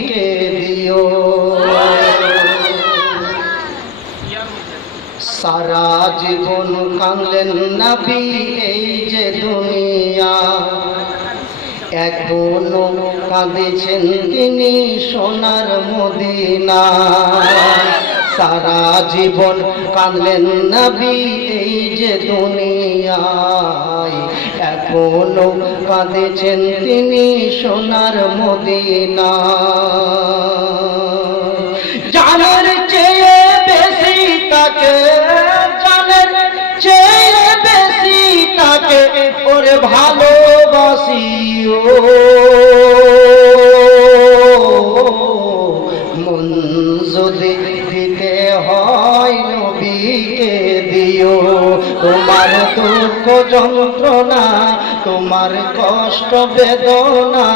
নবীকে দিও। সারা জীবন কাঁদলেন নবী এই যে দুনিয়া, এখনো কাঁদেছেন তিনি সোনার মদিনা। সারা জীবন কাঁদলেন নবী এই যে দুনিয়ায়, এখনো কাঁদেছেন তিনি সোনার মদিনা। জানের চেয়ে বেশি তাকে, জানের চেয়ে বেশি তাকে ওরে ভালোবাসিও। মন যদি দিতে হয় নবীকে দিও। তোমার দুঃখ যন্ত্রণা, তোমার কষ্ট বেদনা,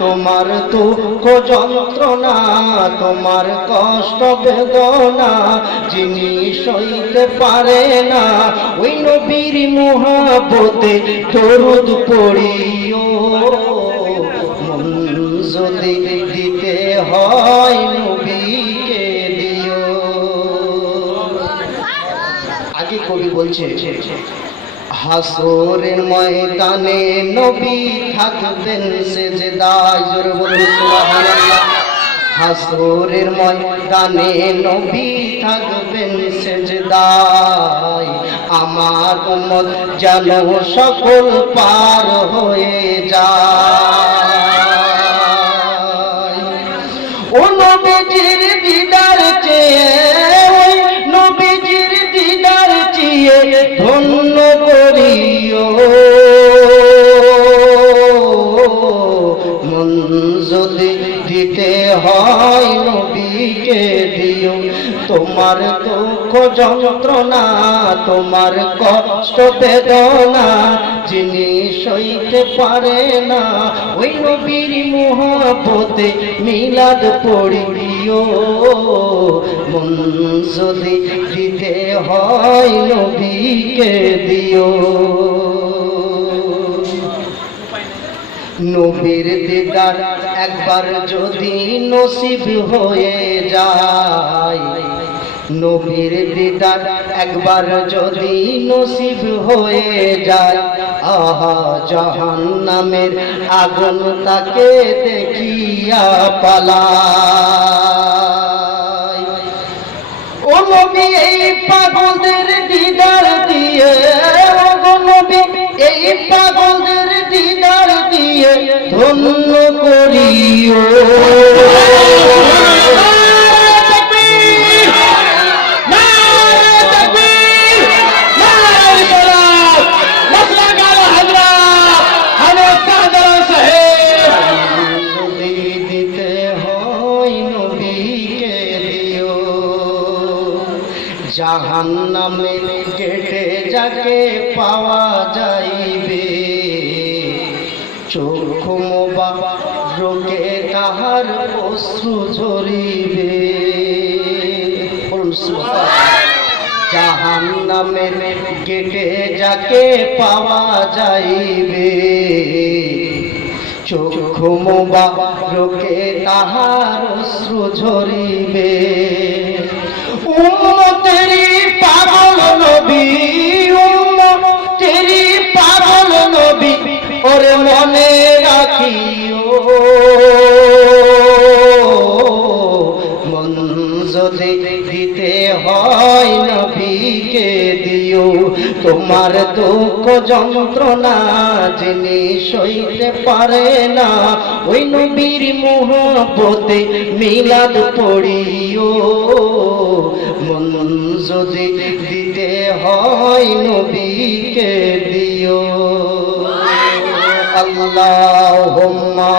তোমার দুঃখ যন্ত্রণা, তোমার কষ্ট বেদনা যিনি সইতে পারে না, ওই নবীর মহব্বতে দরুদ পড়িও। মন যদি দিতে হয় নবীকে দিও। আগে কবি বলছে, হাসরের ময়দানে নবী থাকবেন সেজদায়। জোরে বলুন সুবহানাল্লাহ। হাসরের ময়দানে নবী থাকবেন সেজদায়, আমার উম্মত যেন সকল পার হয়ে যায়। ও নবীজির দিদার চেয়ে, ওই নবীজির দিদার চেয়ে ধন্য করিও। মন যদি দিতে হয় নবীকে দিও। তোমার দুঃখ যন্ত্রণা, তোমার কষ্ট বেদনা যিনি সইতে পারে না, ওই নবীর মহব্বতে মিলাদ পড়িও। মন যদি দিতে হয় নবীকে দিও। নবীর দিদার একবার যদি নসিব হয়ে যায়, নবীর দিদার একবার যদি নসিব হয়ে যায়, আহা জাহান্নামের আগুন তাকে দেখিয়া পালায়। ও নবী এই পাগলদের দিদার দিয়ে, ও নবী এই পাগলদের দিদার দিয়ে ধন্য করিও। দিতে হয় নবীকে দিও। জাহান্নামে গেটে যাকে পাওয়া যাইবে, চোখ মোবারকে তাহার অশ্রু ঝরিবে। জাহান্নামের গেটে যাকে পাওয়া যাইবে, চোখ মোবারকে তাহার অশ্রু ঝরিবে। উম্মতেরি পাগল নবী, উম্মতেরি পাগল নবী ওরে মনে রাখিও। মন যদি দিতে হয় নবীকে দিও। তোমার দুঃখ যন্ত্রণা যিনি সইতে পারে না, ওই নবীর মহব্বতে মিলাদ পড়িও। মন যদি দিতে হয় নবীকে দিও। আল্লাহুম্মা